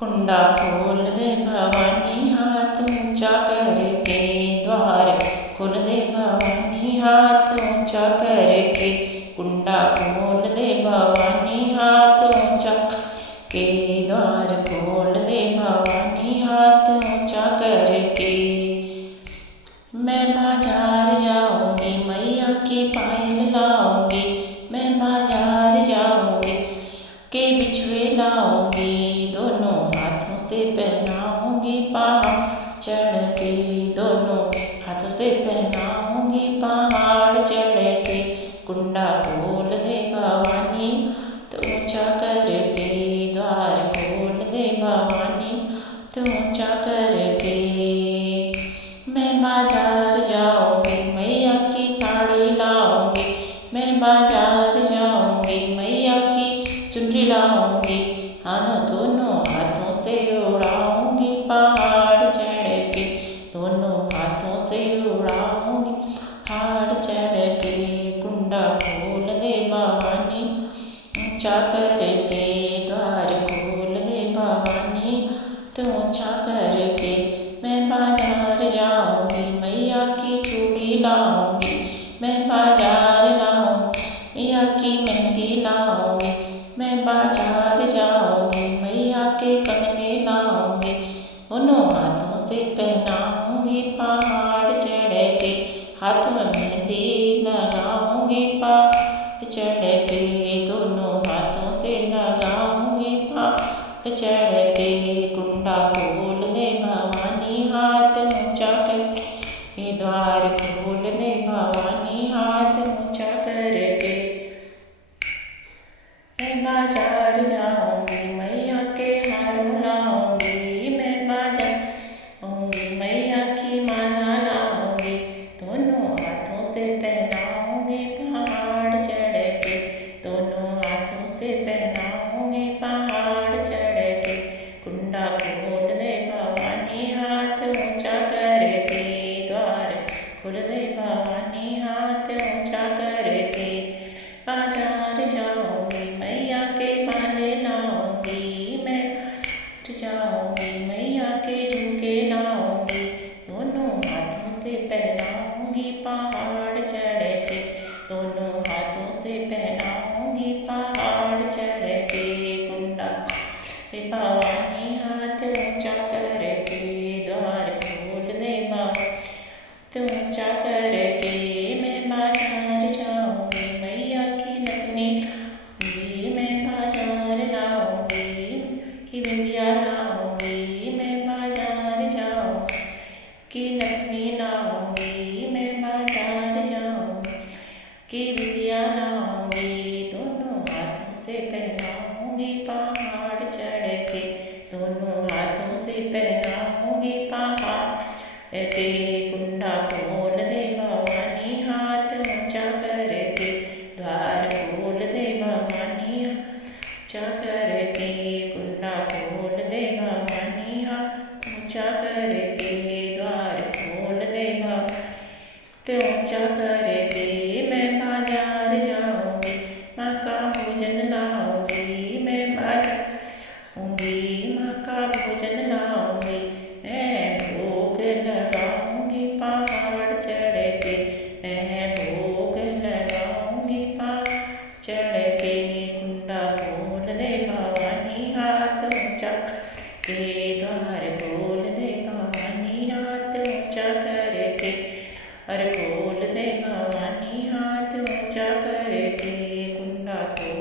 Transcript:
कुंडा खोल दे भवानी हाथ ऊंचा करके, द्वार खोल दे भवानी हाथ ऊंचा करके, कुंडा खोल दे भवानी हाथ ऊंचा करके, द्वार खोल दे भवानी हाथ ऊंचा करके। मैं बाजार जाऊंगी मैया की पायल लाऊंगी, मैं बाजार जाऊंगी के बिछुए लाऊंगी, दोनों हाथों से पहनाऊंगी पहाड़ चढ़ के, दोनों हाथों से पहनाऊंगी पहाड़ चढ़ के। कुंडा खोल दे भवानी तो ऊंचा करके, द्वार खोल दे भवानी तो ऊंचा करके। मैं बाजार जाऊंगी मैया की साड़ी लाऊंगी, मैं बाजार जाऊंगी मैया की चुनरी लाऊंगी, दोनों हाथों से उड़ाऊंगी पहाड़ चढ़ के, दोनों हाथों से उड़ाऊंगी पहाड़ चढ़ के। कुंडा खोल दे भवानी ऊंचा करके, द्वार खोल दे भवानी तो ऊंचा करके। मैं बाजार जाऊंगी मैया की चूड़ी लाऊंगी, मैं बाजार लाऊंगी मैया की मेहंदी लाऊंगी, मैं बाजार जाऊंगी मैया के कंगने लाऊंगी, दोनों हाथों से पहनाऊंगी पहाड़ चढ़ के, हाथों में मेहंदी लगाऊंगी पहाड़ चढ़ के, दोनों हाथों से लगाऊंगी पहाड़ चढ़ के। कुंडा खोल दे भवानी हाथ ऊंचा करके, द्वार खोल दे भवानी हाथ ऊंचा करके। मैं बाजार जाऊंगी मैया के हार लाऊंगी, मैं बाजार जाऊंगी मैया की माला लाऊंगी, दोनों हाथों से पहनाऊंगी पहाड़ चढ़ के, दोनों हाथों से पहनाऊंगी पहाड़ चढ़ के। कुंडा खोल दे भवानी हाथ ऊंचा करके, द्वार खोल दे भवानी हाथ ऊंचा करके। बाजार जाऊंगी मैया के माले लाऊंगी, मैं बाजार जाऊंगी मैया के झुमके लाऊंगी, दोनों हाथों से पहनाऊंगी पहाड़ चढ़ के, दोनों हाथों से पहनाऊंगी पहाड़ चढ़ के। कुंडा भवानी हाथ ऊंचा करके, द्वार खोल दे भवानी ऊंचा करके। मैं बाजार जाऊंगी मैया की नथनी लाऊंगी, मैं बाजार लाऊंगी की बिंदिया लाऊंगी, मैं बाजार जाऊंगी की नथनी लाऊंगी, मैं बाजार जाऊंगी की बिंदिया लाऊंगी, दोनों हाथों से पहनाऊंगी पहाड़ चढ़ के, दोनों हाथों से पहनाऊंगी पहाड़ के। कुंडा खोल दे भवानी हाथ ऊंचा करके, द्वार खोल दे भवानी ऊंचा करके, कुंडा खोल दे भवानी हाथ ऊंचा करके, द्वार खोल दे भवानी ऊंचा करके। मैं बाजार जाऊंगी माँ का भोजन लाऊंगी, मैं बाजार जाऊंगी माँ का भोजन लाऊंगी, मैं भोग लगाऊंगी पहाड़ चढ़ के, मैं भोग लगाऊंगी पहाड़ चढ़ के। कुंडा खोल दे भवानी हाथ ऊंचा करके, द्वार खोल दे भवानी हाथ ऊंचा करके, द्वार खोल दे भवानी हाथ ऊंचा करके। कुंडा खोल